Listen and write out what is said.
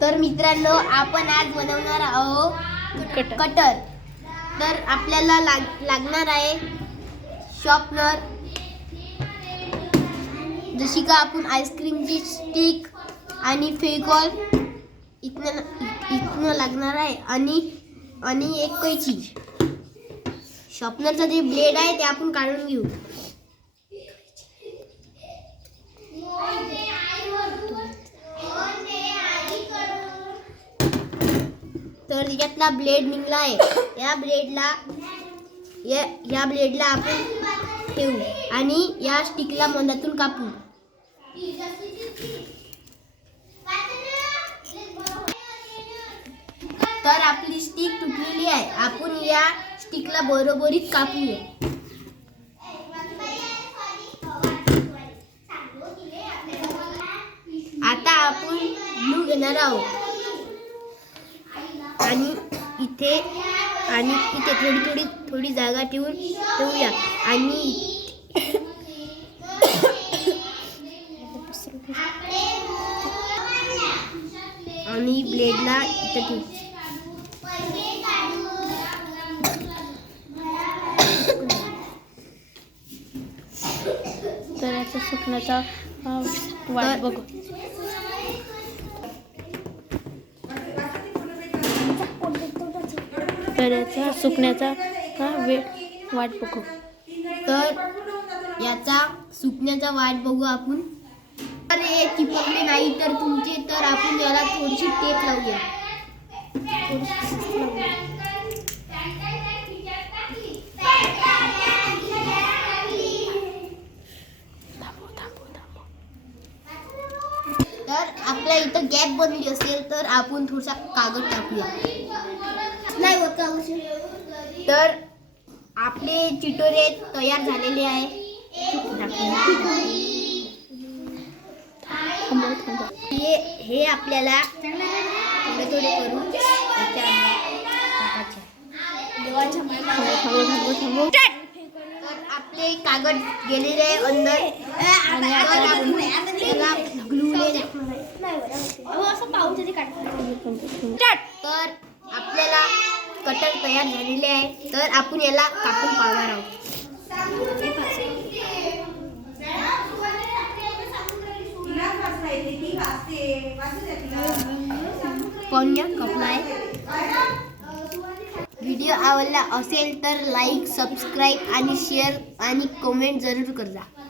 तर मित्रांनो, आपण आज बनवणार आहोत कटर. तर आपल्याला लागणार आहे शॉर्पनर, जशी का आपण आईस्क्रीमची स्टिक आणि फेविकॉल इथनं लागणार आहे आणि एक कैची. शॉर्पनरचा जे ब्लेड आहे ते आपण काढून घेऊ. तर यातला ब्लेड निघला आहे. या ब्लेडला आपण ठेवू आणि या स्टिकला मधातून कापू. तर आपली स्टिक तुटलेली आहे. आपण या स्टिकला बरोबरीत कापूया. आता आपण ग्लू घेणार आहोत आणि इथे थोडी जागा ठेवूया आणि ब्लेडला इथे ठेवू. तर याचा सुकण्याचा वाट बघू. तर याचा सुकण्याचा वाट बघू. तर याचा सुकण्याचा वाट बघू आपण. तर हे चिपकले नाही तर आपण याला थोडीशी टेप लावूया. तर आपल्या इथं गॅप बनली असेल तर आपण थोडासा कागद टाकूया. नाही होत. तर आपले चिटोरे तयार झालेले आहे. हे आपल्याला थोडे करून तर आपले कागद गेलेले आहे अंदर आणि त्याला ग्लूने तर आपल्याला कटर तयार झालेले आहे. तर आपण याला कापून पाहणार आहोत. पाहूया कपला आहे. व्हिडिओ आवडला असेल तर लाईक, सबस्क्राईब आणि शेअर आणि कमेंट जरूर करा.